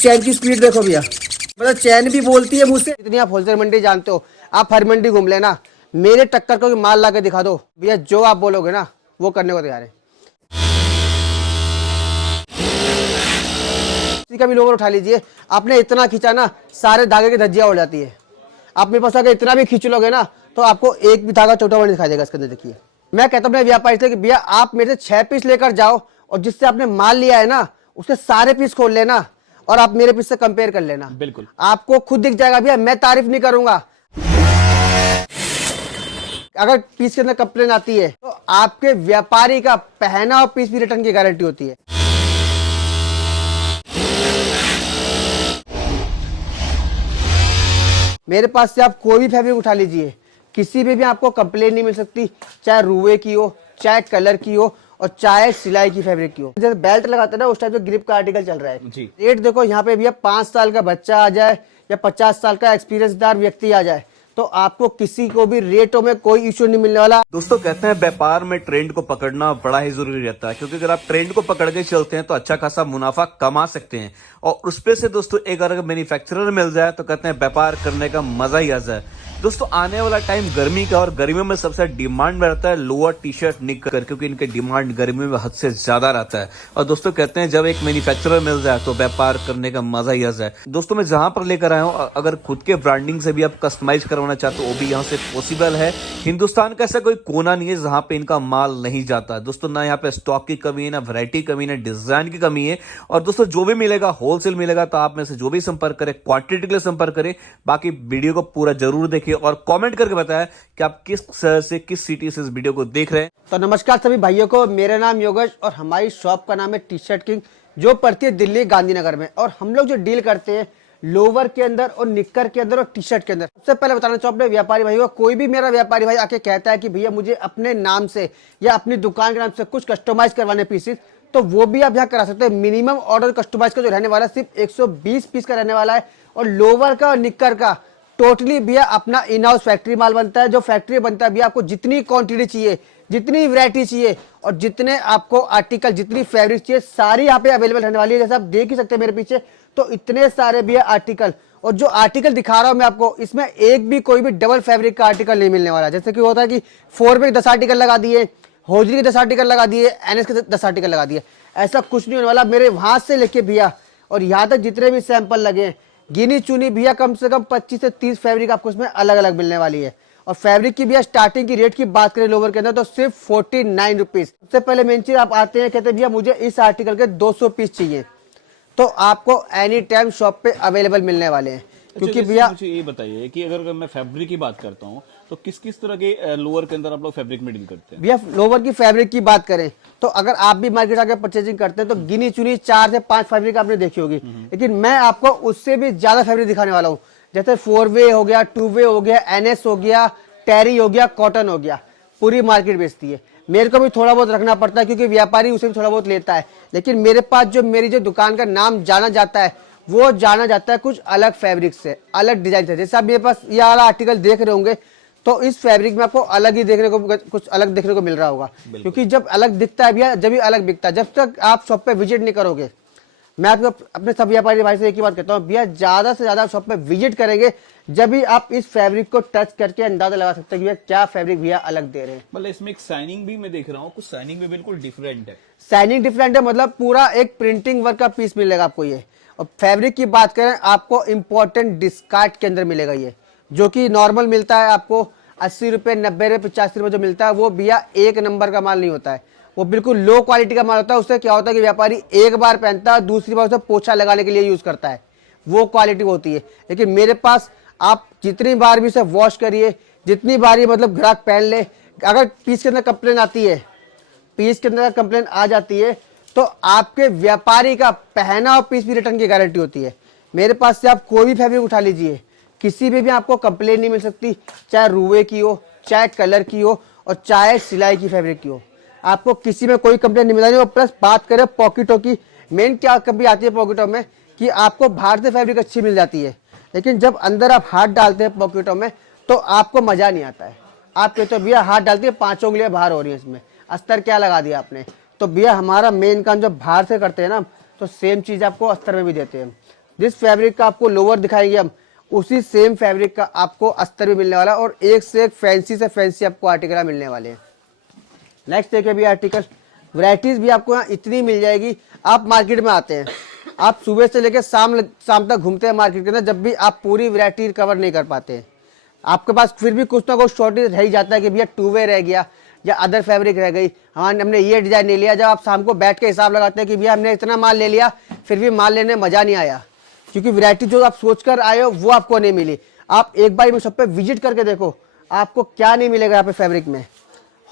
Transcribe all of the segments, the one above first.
चैन की स्पीड देखो भैया, मतलब चैन भी बोलती है मुझसे। इतनी आप होलसेल मंडी जानते हो, आप हर मंडी घूम लेना, मेरे टक्कर को माल ला के दिखा दो भैया, जो आप बोलोगे ना वो करने को तैयार है। किसी का भी लोवर उठा लीजिए, आपने इतना खींचा ना सारे धागे की धज्जियां उड़ जाती है। आप मेरे पास अगर इतना भी खींच लोगे ना तो आपको एक भी धागा छोटा बड़ा दिखाई देगा इसके अंदर। देखिए मैं कहता हूँ अपने व्यापारी से कि भैया आप मेरे से 6 पीस लेकर जाओ और जिससे आपने माल लिया है ना उसके सारे पीस खोल लेना और आप मेरे पीस से कंपेयर कर लेना, बिल्कुल आपको खुद दिख जाएगा। भैया मैं तारीफ नहीं करूंगा, अगर पीस के अंदर कंप्लेन आती है तो आपके व्यापारी का पहना हुआ पीस भी रिटर्न की गारंटी होती है। मेरे पास से आप कोई भी फैब्रिक उठा लीजिए, किसी पे भी आपको कंप्लेन नहीं मिल सकती, चाहे रुए की हो, चाहे कलर की हो और चाहे सिलाई की फैब्रिक की हो। जैसे बेल्ट लगाते हैं ना उस टाइप से ग्रिप का आर्टिकल चल रहा है जी। रेट देखो यहाँ पे भैया 5 साल का बच्चा आ जाए या 50 साल का एक्सपीरियंसदार व्यक्ति आ जाए तो आपको किसी को भी रेटों में कोई इश्यू नहीं मिलने वाला। दोस्तों कहते हैं व्यापार में ट्रेंड को पकड़ना बड़ा ही जरूरी रहता है, क्योंकि अगर आप ट्रेंड को पकड़ के चलते हैं तो अच्छा खासा मुनाफा कमा सकते हैं। और उस पे से दोस्तों एक अगर मैन्युफैक्चरर मिल जाए तो कहते हैं व्यापार करने का मजा ही आ जाए। दोस्तों आने वाला टाइम गर्मी का और गर्मियों में सबसे डिमांड में रहता है लोअर टी शर्ट निकर, क्योंकि इनके डिमांड गर्मी में हद से ज्यादा रहता है। और दोस्तों कहते हैं जब एक मैन्युफैक्चरर मिल जाए तो व्यापार करने का मजा ही आ जाए। दोस्तों मैं जहां पर लेकर आया हूं, अगर खुद के ब्रांडिंग से भी आप कस्टमाइज करवाना चाहते हो वो भी यहाँ से पॉसिबल है। हिंदुस्तान का ऐसा कोई कोना नहीं है जहां पे इनका माल नहीं जाता है। दोस्तों ना यहाँ पे स्टॉक की कमी है, ना वैरायटी कमी, ना डिजाइन की कमी है। और दोस्तों जो भी मिलेगा होलसेल मिलेगा, तो आप में से जो भी संपर्क करें क्वांटिटी के लिए संपर्क करें। बाकी वीडियो को पूरा जरूर देखिए और कमेंट करके बताएं कि आप किस शहर से किस सिटी से इस वीडियो को देख रहे हैं। तो नमस्कार सभी भाइयों को, मेरा नाम योगेश और हमारी शॉप का नाम है टी शर्ट किंग, जो पड़ती है दिल्ली गांधीनगर में। और हम लोग जो डील करते हैं लोवर के अंदर और निक्कर के अंदर और टी शर्ट के अंदर। सबसे पहले बताना चाहूँ अपने व्यापारी भाई को, कोई भी मेरा व्यापारी भाई आके कहता है कि भैया मुझे अपने नाम से या अपनी दुकान के नाम से कुछ कस्टमाइज करवाने पीसेस, तो वो भी आप यहाँ करा सकते हैं। मिनिमम ऑर्डर कस्टमाइज का जो रहने वाला है सिर्फ 120 पीस का रहने वाला है। और लोवर का और निक्कर का टोटली भैया अपना इन हाउस फैक्ट्री माल बनता है। जो फैक्ट्री बनता है भैया आपको जितनी क्वांटिटी चाहिए, जितनी वैरायटी चाहिए और जितने आपको आर्टिकल, जितनी फैब्रिक चाहिए, सारी यहाँ पे अवेलेबल रहने वाली है। जैसे आप देख ही सकते हैं मेरे पीछे, तो इतने सारे भैया आर्टिकल। और जो आर्टिकल दिखा रहा हूं मैं आपको, इसमें एक भी कोई भी डबल फैब्रिक का आर्टिकल नहीं मिलने वाला। जैसे कि होता है कि 4 पे 10 आर्टिकल लगा दिए, होजरी के 10 आर्टिकल लगा दिए, एनएस के 10 आर्टिकल लगा दिए, ऐसा कुछ नहीं होने वाला। मेरे वहां से लेके भैया और यहाँ तक जितने भी सैंपल लगे, गिनी चुनी भैया कम से कम 25 से 30 फैब्रिक आपको इसमें अलग अलग मिलने वाली है। और फैब्रिक की भैया स्टार्टिंग की रेट की बात करें लोवर के अंदर तो सिर्फ 49 रुपीज। सबसे पहले मेन चीज, आप आते हैं कहते हैं भैया मुझे इस आर्टिकल के 200 पीस चाहिए, तो आपको एनी टाइम शॉप पे अवेलेबल मिलने वाले हैं। क्योंकि भैया मुझे ये बताइए कि अगर मैं फैब्रिक की बात करता हूँ तो किस किस तरह के लोअर के अंदर आप लोग फैब्रिक में डील करते हैं? भैया लोवर की फैब्रिक की बात करें तो अगर आप भी मार्केट आके परचेजिंग करते हैं तो गिनी चुनी 4 से 5 फैब्रिक आपने देखी होगी, लेकिन मैं आपको उससे भी ज्यादा फैब्रिक दिखाने वाला हूँ। जैसे 4 वे हो गया, 2 वे हो गया, एनएस हो गया, टेरी हो गया, कॉटन हो गया, पूरी मार्केट बेचती है। मेरे को भी थोड़ा बहुत रखना पड़ता है क्योंकि व्यापारी उसे भी थोड़ा बहुत लेता है, लेकिन मेरे पास जो मेरी जो दुकान का नाम जाना जाता है वो जाना जाता है कुछ अलग फैब्रिक से, अलग डिजाइन से। जैसे आप मेरे पास ये वाला आर्टिकल देख रहे होंगे तो इस फैब्रिक में आपको अलग ही देखने को, कुछ अलग देखने को मिल रहा होगा, क्योंकि जब अलग दिखता है भैया जब भी अलग बिकता है। जब तक आप शॉप पे विजिट नहीं करोगे, मैं आपको अपने सब व्यापारी भाई से एक ही बात कहता हूँ, भैया ज्यादा से ज्यादा शॉप पे विजिट करेंगे जब भी आप इस फैब्रिक को टच करके अंदाजा लगा सकते हैं कि भैया क्या फैब्रिक भैया अलग दे रहे हैं। मतलब इसमें एक साइनिंग भी मैं देख रहा हूँ, कुछ साइनिंग भी बिल्कुल डिफरेंट है। साइनिंग डिफरेंट है, मतलब पूरा एक प्रिंटिंग वर्क का पीस मिलेगा आपको ये। और फैब्रिक की बात करें आपको इंपॉर्टेंट डिस्कार्ट के अंदर मिलेगा ये, जो कि नॉर्मल मिलता है आपको 80 रुपए, 90 रुपए, 85 रुपए जो मिलता है वो भैया एक नंबर का माल नहीं होता है, वो बिल्कुल लो क्वालिटी का माल होता है। उससे क्या होता है कि व्यापारी एक बार पहनता है, दूसरी बार उसे पोछा लगाने के लिए यूज करता है, वो क्वालिटी होती है। लेकिन मेरे पास आप जितनी बार भी उसे वॉश करिए, जितनी बार ही मतलब ग्राहक पहन ले, अगर पीस के अंदर कंप्लेन आती है, पीस के अंदर कंप्लेन आ जाती है तो आपके व्यापारी का पहना और पीस भी रिटर्न की गारंटी होती है। मेरे पास से आप कोई भी फैब्रिक उठा लीजिए, किसी भी आपको कंप्लेन नहीं मिल सकती, चाहे रुए की हो, चाहे कलर की हो और चाहे सिलाई की फैब्रिक की हो, आपको किसी में कोई कंप्लेन नहीं मिलेगी। और प्लस बात करें पॉकेटों की, मेन क्या कभी आती है पॉकेटों में कि आपको बाहर से फैब्रिक अच्छी मिल जाती है, लेकिन जब अंदर आप हाथ डालते हैं पॉकेटों में तो आपको मजा नहीं आता है। आप कहते हो भैया हाथ डालती है 5 उंगलियां बाहर हो रही है, इसमें अस्तर क्या लगा दिया आपने। तो भैया हमारा मेन काम जब बाहर से करते हैं ना तो सेम चीज आपको अस्तर में भी देते हैं। जिस फैब्रिक का आपको लोअर दिखाएंगे हम, उसी सेम फैब्रिक का आपको अस्तर भी मिलने वाला है और एक से एक फैंसी से फैंसी आपको आर्टिकल मिलने वाले हैं। नेक्स्ट देखिए भी आर्टिकल, वैरायटीज भी आपको यहाँ इतनी मिल जाएगी। आप मार्केट में आते हैं, आप सुबह से लेकर शाम तक घूमते हैं मार्केट के अंदर, जब भी आप पूरी वैरायटी कवर नहीं कर पाते हैं। आपके पास फिर भी कुछ ना कुछ शॉर्टेज रह ही जाता है कि भैया टू वे रह गया या अदर फैब्रिक रह गई, हमने ये डिजाइन ले लिया। जब आप शाम को बैठ के हिसाब लगाते हैं कि भैया हमने इतना माल ले लिया, फिर भी माल लेने में मजा नहीं आया, क्योंकि वैरायटी जो आप सोच कर आए हो वो आपको नहीं मिली। आप एक बार में सब पे विजिट करके देखो, आपको क्या नहीं मिलेगा यहाँ पे फैब्रिक में।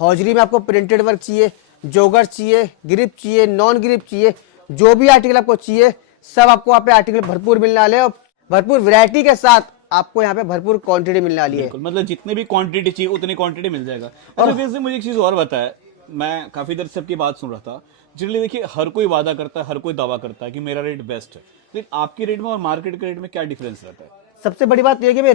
हौजरी में आपको प्रिंटेड वर्क चाहिए, जोगर चाहिए, ग्रिप चाहिए, नॉन ग्रिप चाहिए, जो भी आर्टिकल आपको चाहिए सब आपको यहाँ पे आर्टिकल भरपूर मिलने वाले हैं और भरपूर वैरायटी के साथ आपको यहाँ पे भरपूर क्वांटिटी मिलने वाली है। मतलब जितने भी क्वांटिटी चाहिए उतनी क्वांटिटी मिल जाएगा। और वैसे मुझे एक चीज और बताया, मैं काफी देर से सबकी बात सुन रहा था। जनरली देखिए हर कोई वादा करता है, हर कोई दावा करता है कि मेरा रेट बेस्ट है, लेकिन आपके रेट में और मार्केट के रेट में क्या डिफरेंस रहता है? सबसे बड़ी बात यह है कि भाई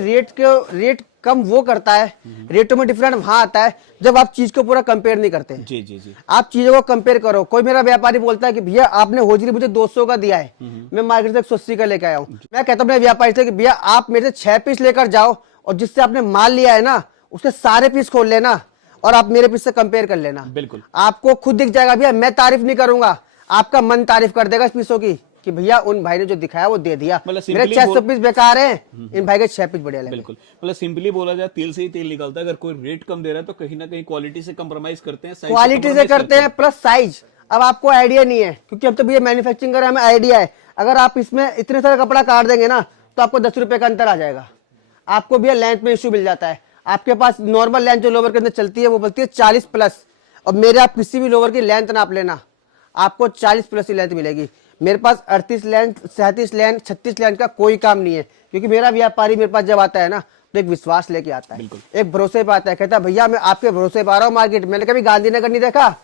रेट कम वो करता है, रेटों में डिफरेंट वहां आता है जब आप चीज को पूरा कंपेयर नहीं करते हैं। जी जी जी। आप चीजों को कंपेयर करो। कोई मेरा व्यापारी बोलता है कि भैया आपने होजरी मुझे 200 का दिया है, मैं मार्केट से 180 का लेकर आया हूँ। मैं कहता हूँ अपने व्यापारी से कि भैया आप मेरे से 6 पीस लेकर जाओ और जिससे आपने माल लिया है ना उसके सारे पीस खोल लेना और आप मेरे पीस से कंपेयर कर लेना। बिल्कुल, आपको खुद दिख जाएगा। भैया मैं तारीफ नहीं करूंगा, आपका मन तारीफ कर देगा इस पीसों की कि भैया उन भाई ने जो दिखाया वो दे दिया, मेरे 600 पीस बेकार हैं, इन भाई के 6 पीस बढ़िया लगे। बिल्कुल, मतलब सिंपली बोला जाए तेल से ही तेल निकलता है। अगर कोई रेट कम दे रहा है तो कहीं ना कहीं क्वालिटी से कंप्रोमाइज करते हैं, क्वालिटी से करते हैं प्लस साइज। अब आपको आइडिया नहीं है, क्योंकि अब तो भैया मैन्युफैक्चरिंग कर हमें आइडिया है। अगर आप इसमें इतने सारा कपड़ा काट देंगे ना तो आपको 10 रुपए का अंतर आ जाएगा। आपको भैया लेंथ में इश्यू मिल जाता है। आपके पास नॉर्मल लेंथ जो लोवर के अंदर चलती है वो बोलती है 40 प्लस, और मेरे आप किसी भी लोवर की लेंथ नाप लेना, आपको 40 प्लस की लेंथ मिलेगी। मेरे पास 38 लेंथ, 37 लेंथ, 36 लेंथ का कोई काम नहीं है, क्योंकि मेरा व्यापारी मेरे पास जब आता है ना तो एक विश्वास लेके आता है, एक भरोसे पे आता है। कहता है भैया मैं आपके भरोसे पे आ रहा हूँ मार्केट। मैंने कभी गांधीनगर नहीं देखा,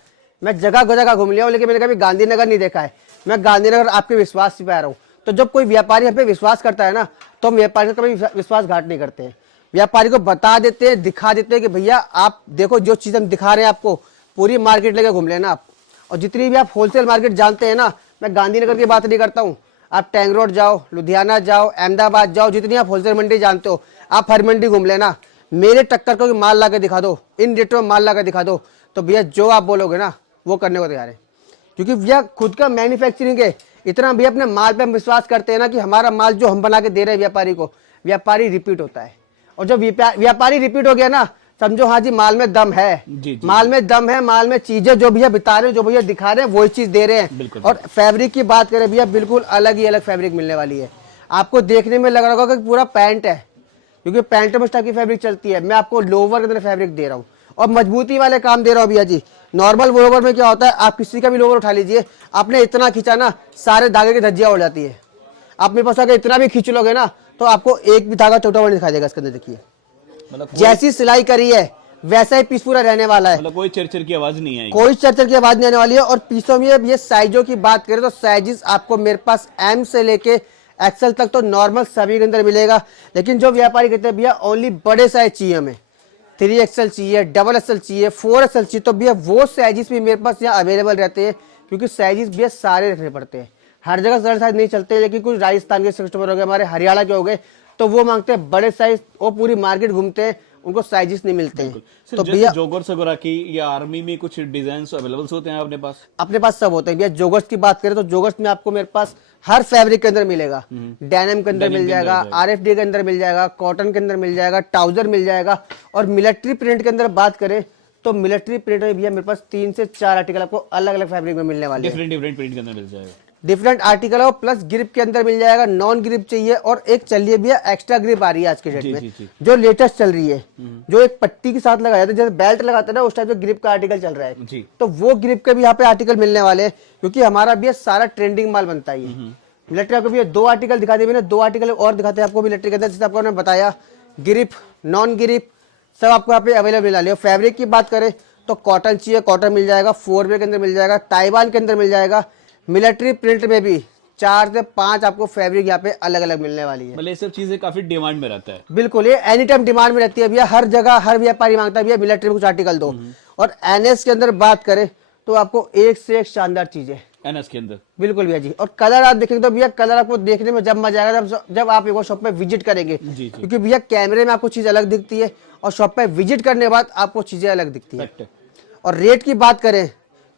मैं जगह जगह घूम लिया हूँ, लेकिन मैंने कभी गांधीनगर नहीं देखा है। मैं गांधीनगर आपके विश्वास पे आ रहा हूँ। तो जब कोई व्यापारी हम पे विश्वास करता है ना तो हम व्यापारी का कभी विश्वासघात नहीं करते हैं। व्यापारी को बता देते हैं, दिखा देते हैं कि भैया आप देखो जो चीज हम दिखा रहे हैं आपको, पूरी मार्केट लेके घूम लेना आप। और जितनी भी आप होलसेल मार्केट जानते हैं ना, मैं गांधीनगर की बात नहीं करता हूँ, आप टैंक रोड जाओ, लुधियाना जाओ, अहमदाबाद जाओ, जितनी आप होलसेल मंडी जानते हो आप हर मंडी घूम लेना। मेरे टक्कर को माल ला के दिखा दो, इन रेटों में माल ला के दिखा दो, तो भैया जो आप बोलोगे ना वो करने को तैयार है। क्योंकि भैया खुद का मैन्युफैक्चरिंग है, इतना भैया अपने माल पे हम विश्वास करते हैं ना कि हमारा माल जो हम बना के दे रहे हैं व्यापारी को, व्यापारी रिपीट होता है। और जब व्यापारी रिपीट हो गया ना, समझो हाँ जी माल में दम है, माल में दम है, माल में चीजें जो भैया बता रहे हैं, जो भैया दिखा रहे हैं वही चीज दे रहे हैं। और फैब्रिक की बात करें भैया, बिल्कुल अलग ही अलग फैब्रिक मिलने वाली है। आपको देखने में लग रहा होगा कि पूरा पैंट है, क्योंकि पैंट में इस टाइप की फैब्रिक चलती है। मैं आपको लोवर के अंदर फैब्रिक दे रहा हूँ और मजबूती वाले काम दे रहा हूँ भैया जी। नॉर्मल लोवर में क्या होता है, आप किसी का भी लोवर उठा लीजिए, आपने इतना खींचा ना सारे धागे की धज्जियां उड़ जाती है। आप मेरे पास अगर इतना भी खींच लोगे ना तो आपको एक भी धागा छोटा बड़ा दिखाई देगा इसके अंदर। देखिए जैसी सिलाई करी है वैसा ही पीस पूरा रहने वाला है, मतलब कोई चरचर की आवाज नहीं आएगी, कोई चरचर की आवाज नहीं आने वाली है। और पीसों में ये साइजों की बात करें तो साइजेस आपको मेरे पास एम से लेके एक्सेल तक तो नॉर्मल सभी के अंदर मिलेगा। लेकिन जो व्यापारी कहते हैं भैया ओनली बड़े साइज चाहिए, हमें 3XL चाहिए, XXL चाहिए, 4XL चाहिए, तो भैया वो साइजेस भी मेरे पास यहाँ अवेलेबल रहते हैं। क्योंकि साइजेस भैया सारे रखने पड़ते हैं, हर जगह सारे साइज नहीं चलते। लेकिन कुछ राजस्थान के कस्टमर हो गए, हमारे हरियाणा के हो गए, तो वो मांगते हैं बड़े साइज, वो पूरी मार्केट घूमते हैं, उनको साइजेस नहीं मिलते हैं। तो भैया जोगर्स वगैरह की या आर्मी में कुछ डिजाइन अवेलेबल होते हैं अपने पास? अपने पास सब होते हैं भैया। जोगर्स की बात करें तो जोगर्स में आपको मेरे पास हर फैब्रिक के अंदर मिलेगा। डेनिम के अंदर मिल जाएगा, RFD के अंदर मिल जाएगा, कॉटन के अंदर मिल जाएगा, ट्राउजर मिल जाएगा। और मिलिट्री प्रिंट के अंदर बात करें तो मिलिट्री प्रिंट में भैया मेरे पास 3 से 4 आर्टिकल आपको अलग अलग फैब्रिक में मिलने वाले हैं। डिफरेंट प्रिंट के अंदर मिल जाएगा, डिफरेंट आर्टिकल हो, प्लस ग्रिप के अंदर मिल जाएगा, नॉन ग्रिप चाहिए। और एक चलिए भैया एक्स्ट्रा ग्रिप आ रही है आज के डेट में, जो लेटेस्ट चल रही है, जो एक पट्टी के साथ लगाया जाता है, जैसे बेल्ट लगाते हैं ना उस टाइप से ग्रिप का आर्टिकल चल रहा है जी। तो वो ग्रिप के भी यहाँ पे आर्टिकल मिलने वाले हैं, क्योंकि हमारा भैया सारा ट्रेंडिंग माल बनता है। मिलिट्री आपको भैया 2 आर्टिकल दिखा दिए, 2 आर्टिकल और दिखाते हैं आपको मिलिट्री के अंदर, जैसे आपको बताया ग्रिप, नॉन ग्रिप सब आपको यहाँ पे अवेलेबल मिला लिया। फैब्रिक की बात करें तो कॉटन चाहिए, कॉटन मिल जाएगा, 4 वे के अंदर मिल जाएगा, ताइवान के अंदर मिल जाएगा। मिलिट्री प्रिंट में भी 4 से 5 आपको फैब्रिक यहाँ पे अलग अलग मिलने वाली है। मतलब ये सब चीजें काफी डिमांड में रहता है। बिल्कुल, ये एनी टाइम डिमांड में रहती है भैया। हर जगह हर व्यापारी मांगता है भैया मिलिट्री में कुछ आर्टिकल दो। और NS के अंदर बात करें तो आपको एक से एक शानदार चीजें, एनएस के अंदर। बिल्कुल भैया जी। और कलर आप देखेंगे तो भैया कलर आपको देखने में जब मजा आएगा जब आप एक बार शॉप पे विजिट करेंगे। जी, जी। क्योंकि भैया कैमरे में आपको चीज अलग दिखती है और शॉप पे विजिट करने के बाद आपको चीजें अलग दिखती है। फैक्ट है। और रेट की बात करें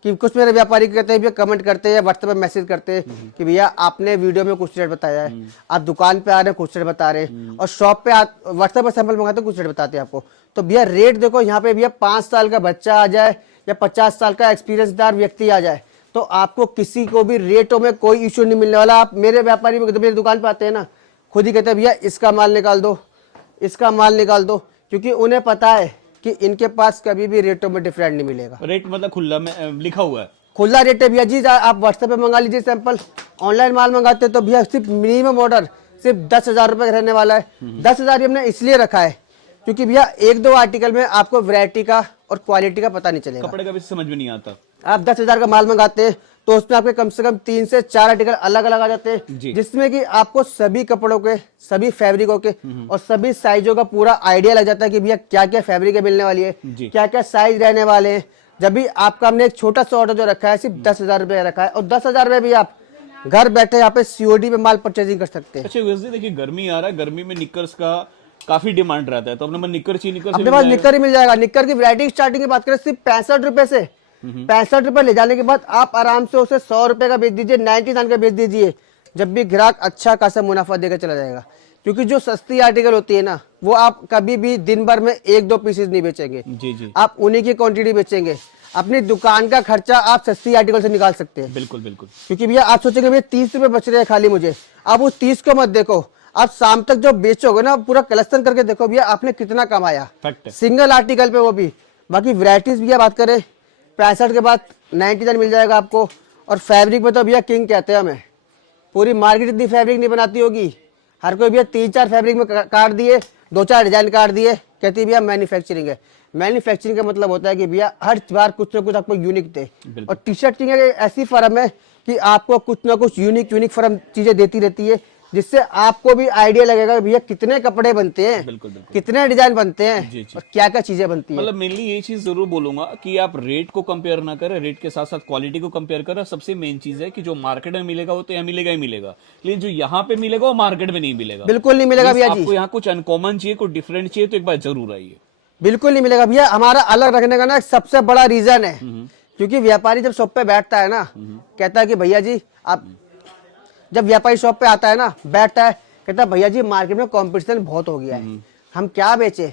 कि कुछ मेरे व्यापारी कहते हैं भैया, कमेंट करते हैं, व्हाट्सएप पे मैसेज करते हैं कि भैया आपने वीडियो में कुछ रेट बताया है, आप दुकान पे आ रहे हैं कुछ रेट बता रहे हैं, और शॉप पे व्हाट्सएप पे सैंपल मंगाते हैं कुछ रेट बताते हैं आपको। तो भैया रेट देखो, यहाँ पे भैया 5 साल का बच्चा आ जाए या 50 साल का एक्सपीरियंसदार व्यक्ति आ जाए तो आपको किसी को भी रेटों में कोई इश्यू नहीं मिलने वाला। आप मेरे व्यापारी मेरी दुकान पे आते हैं ना, खुद ही कहते हैं भैया इसका माल निकाल दो, इसका माल निकाल दो, क्योंकि उन्हें पता है कि इनके पास कभी भी रेटों में डिफरेंट नहीं मिलेगा। रेट मतलब खुला में लिखा हुआ है। खुला रेट है भैया जी। आप व्हाट्सएप पे मंगा लीजिए सैंपल, ऑनलाइन माल मंगाते हैं तो भैया सिर्फ मिनिमम ऑर्डर सिर्फ 10,000 रुपये का रहने वाला है। 10,000 हमने इसलिए रखा है क्योंकि भैया 1-2 आर्टिकल में आपको वैरायटी का और क्वालिटी का पता नहीं चलेगा। कपड़े का भी समझ में नहीं आता। आप 10,000 का माल मंगाते हैं तो उसमें आपके कम से कम 3 से 4 आर्टिकल अलग अलग आ जाते हैं, जिसमें कि आपको सभी कपड़ों के, सभी फैब्रिकों के और सभी साइजों का पूरा आइडिया लग जाता है कि भैया क्या क्या फैब्रिक मिलने वाली है, क्या क्या साइज रहने वाले हैं। जब भी आपका हमने एक छोटा सा ऑर्डर जो रखा है सिर्फ 10,000 रुपये का रखा है, और 10,000 रुपये भी आप घर बैठे यहाँ पे COD पे माल परचेजिंग कर सकते हैं। अच्छा वैसे देखिए गर्मी आ रहा है, गर्मी में निकर्स का काफी डिमांड रहता है, तो अपने पास निकर चाहिए, निकर से अपने पास निक्कर ही मिल जाएगा। निक्कर की वैरायटी स्टार्टिंग की बात करें सिर्फ 65 रुपए से। 65 रुपए ले जाने के बाद आप आराम से उसे 100 रुपए का बेच दीजिए, 99 का बेच दीजिए, जब भी ग्राहक अच्छा खासा मुनाफा देकर चला जाएगा। क्योंकि जो सस्ती आर्टिकल होती है ना, वो आप कभी भी दिन भर में 1-2 पीसेज नहीं बेचेंगे, जी जी आप उन्हीं की क्वांटिटी बेचेंगे। अपनी दुकान का खर्चा आप सस्ती आर्टिकल से निकाल सकते हैं। बिल्कुल बिल्कुल। क्योंकि भैया आप सोचेंगे भैया 30 रुपए बच रहे हैं खाली मुझे, आप उस 30 को मत देखो, आप शाम तक जो बेचोगे ना पूरा कलेक्शन करके देखो भैया आपने कितना कमाया फैक्ट है। सिंगल आर्टिकल पे, वो भी। बाकी वैरायटीज भैया बात करें 65 के बाद 99 मिल जाएगा आपको। और फैब्रिक में तो भैया किंग कहते हैं हमें, पूरी मार्केट इतनी फैब्रिक नहीं बनाती होगी, हर कोई भैया 3-4 फैब्रिक में काट दिए, 2-4 डिजाइन काट दिए, कहती है भैया मैन्युफैक्चरिंग है। मैन्युफैक्चरिंग का मतलब होता है कि भैया हर बार कुछ ना कुछ आपको यूनिक दे। और टी-शर्ट की ऐसी फर्म है कि आपको कुछ ना कुछ यूनिक फर्म चीजें देती रहती है, जिससे आपको भी आइडिया लगेगा कि भैया कितने कपड़े बनते हैं, बिल्कुल बिल्कुल। कितने डिजाइन बनते हैं जी, जी। और क्या क्या चीजें बनती है। मतलब मेनली ये चीज जरूर बोलूंगा कि आप रेट को कंपेयर ना करें, रेट के साथ साथ क्वालिटी को कंपेयर करें। सबसे मेन चीज है कि जो मार्केट में मिलेगा वो तो यहाँ मिलेगा ही मिलेगा, लेकिन जो यहाँ पे मिलेगा वो मार्केट में नहीं मिलेगा। बिल्कुल नहीं मिलेगा भैया जी। आपको यहाँ कुछ अनकॉमन चाहिए, कुछ डिफरेंट चाहिए, तो एक बार जरूर आइए। बिल्कुल नहीं मिलेगा भैया। हमारा अलग रखने का ना एक सबसे बड़ा रीजन है, क्योंकि व्यापारी जब शॉप पे बैठता है ना, कहता है कि भैया जी आप, जब व्यापारी शॉप पे आता है ना, बैठता है, कहता है भैया जी मार्केट में कंपटीशन बहुत हो गया है, हम क्या बेचे,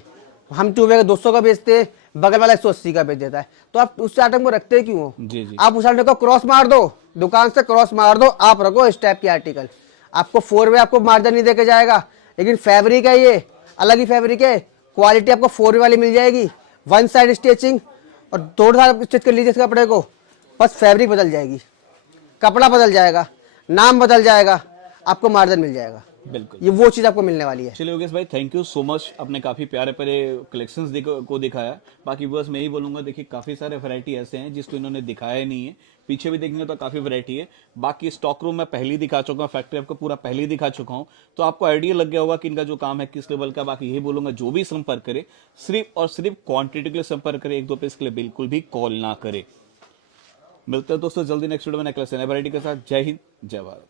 हम 2 का 200 का बेचते हैं, बगल वाला 180 का बेच देता है, तो आप उस आइटम को रखते क्यों हो? जी जी। आप उस आइटम को क्रॉस मार दो, दुकान से क्रॉस मार दो, आप रखो इस टाइप की आर्टिकल। आपको 4 वे आपको मार्जिन नहीं देके जाएगा, लेकिन फैब्रिक है ये अलग ही फैब्रिक है, क्वालिटी आपको 4 वे वाली मिल जाएगी, 1 साइड स्टिचिंग, और 2 साल स्टिच कर लीजिए इस कपड़े को, बस फैब्रिक बदल जाएगी, कपड़ा बदल जाएगा, नाम बदल जाएगा, आपको मार्जिन मिल जाएगा। बिल्कुल, ये वो चीज आपको मिलने वाली है। चलिए योगेश भाई, थैंक यू सो मच, आपने काफी प्यारे प्यारे कलेक्शंस को दिखाया। बाकी बस मैं यही बोलूंगा, देखिए काफी सारे वैरायटी ऐसे हैं जिसको इन्होंने दिखाया नहीं है, पीछे भी देखेंगे तो काफी वैरायटी है। बाकी स्टॉक रूम मैं पहले ही दिखा चुका हूँ, फैक्ट्री आपको पूरा पहले ही दिखा चुका हूँ, तो आपको आइडिया लग गया होगा कि इनका जो काम है किस लेवल का। बाकी यही बोलूंगा, जो भी संपर्क करे सिर्फ और सिर्फ क्वांटिटी के लिए संपर्क करे, 1-2 पीस के लिए बिल्कुल भी कॉल ना करे। मिलते हैं दोस्तों जल्दी नेक्स्ट वीडियो में नेकलेस नई वैरायटी के साथ। जय हिंद, जय भारत।